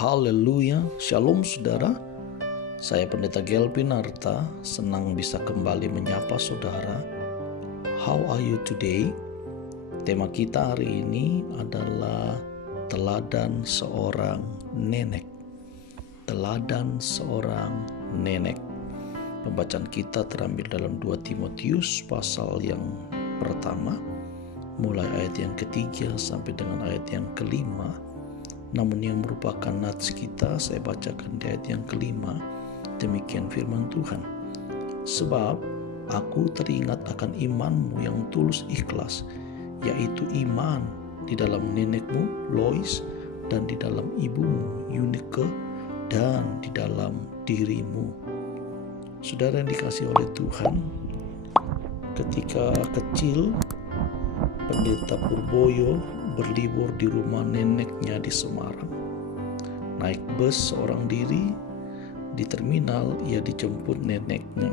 Haleluya, Shalom saudara. Saya Pendeta Gelvin Arta, senang bisa kembali menyapa saudara. How are you today? Tema kita hari ini adalah teladan seorang nenek. Teladan seorang nenek. Pembacaan kita terambil dalam 2 Timotius pasal yang pertama, mulai ayat yang ketiga sampai dengan ayat yang kelima. Namun yang merupakan nats kita, saya bacakan di ayat yang kelima. Demikian firman Tuhan. Sebab aku teringat akan imanmu yang tulus ikhlas, yaitu iman di dalam nenekmu Lois dan di dalam ibumu Eunike dan di dalam dirimu. Saudara yang dikasihi oleh Tuhan, ketika kecil Pendeta Purboyo berlibur di rumah neneknya di Semarang. Naik bus seorang diri, di terminal ia dijemput neneknya.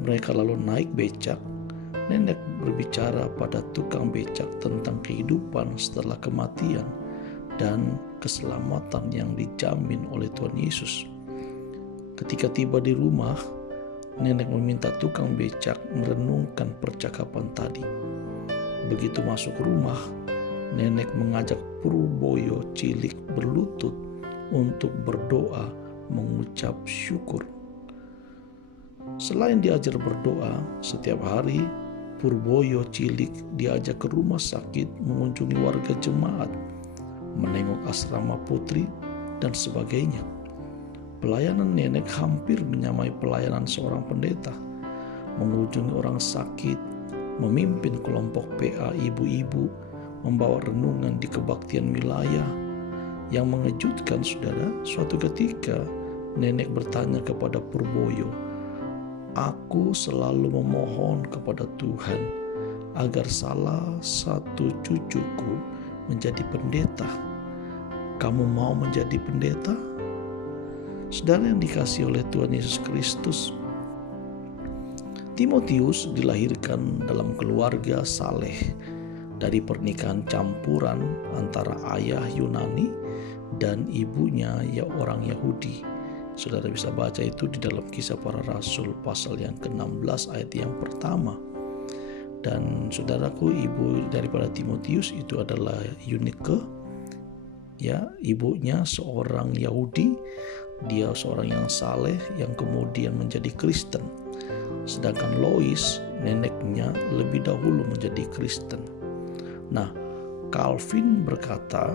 Mereka lalu naik becak. Nenek berbicara pada tukang becak tentang kehidupan setelah kematian dan keselamatan yang dijamin oleh Tuhan Yesus. Ketika tiba di rumah, nenek meminta tukang becak merenungkan percakapan tadi. Begitu masuk rumah, nenek mengajak Purboyo cilik berlutut untuk berdoa mengucap syukur. Selain diajar berdoa, setiap hari Purboyo cilik diajak ke rumah sakit mengunjungi warga jemaat, menengok asrama putri, dan sebagainya. Pelayanan nenek hampir menyamai pelayanan seorang pendeta, mengunjungi orang sakit, memimpin kelompok PA ibu-ibu, membawa renungan di kebaktian wilayah. Yang mengejutkan saudara, suatu ketika nenek bertanya kepada Purboyo, "Aku selalu memohon kepada Tuhan agar salah satu cucuku menjadi pendeta. Kamu mau menjadi pendeta?" Saudara yang dikasihi oleh Tuhan Yesus Kristus, Timotius dilahirkan dalam keluarga saleh dari pernikahan campuran antara ayah Yunani dan ibunya orang Yahudi. Saudara bisa baca itu di dalam Kisah Para Rasul pasal yang ke-16 ayat yang pertama. Dan saudaraku, ibu daripada Timotius itu adalah Eunike. Ibunya seorang Yahudi, dia seorang yang saleh yang kemudian menjadi Kristen. Sedangkan Lois, neneknya lebih dahulu menjadi Kristen. Nah, Calvin berkata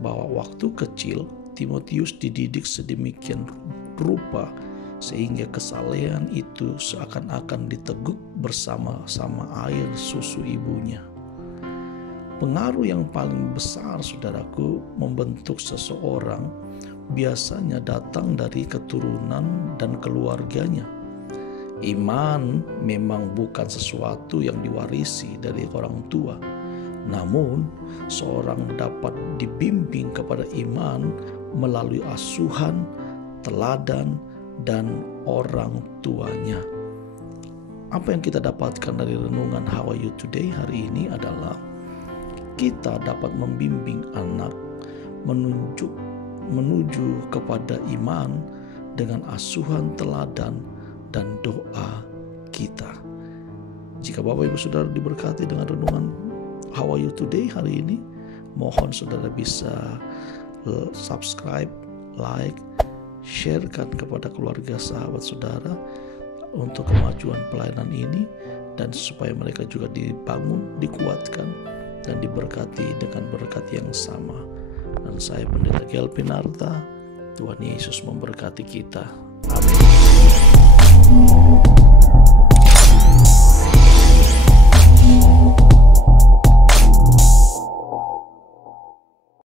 bahwa waktu kecil Timotius dididik sedemikian rupa sehingga kesalehan itu seakan-akan diteguk bersama-sama air susu ibunya. Pengaruh yang paling besar, saudaraku, membentuk seseorang biasanya datang dari keturunan dan keluarganya. Iman memang bukan sesuatu yang diwarisi dari orang tua. Namun, seorang dapat dibimbing kepada iman melalui asuhan, teladan, dan orang tuanya. Apa yang kita dapatkan dari renungan How Are You Today hari ini adalah kita dapat membimbing anak menuju kepada iman dengan asuhan, teladan, dan doa kita. Jika Bapak Ibu Saudara diberkati dengan renungan How Are You Today hari ini, mohon saudara bisa subscribe, like, sharekan kepada keluarga sahabat saudara untuk kemajuan pelayanan ini, dan supaya mereka juga dibangun, dikuatkan, dan diberkati dengan berkat yang sama. Dan saya Pendeta Gelvin Arta, Tuhan Yesus memberkati kita. Amin.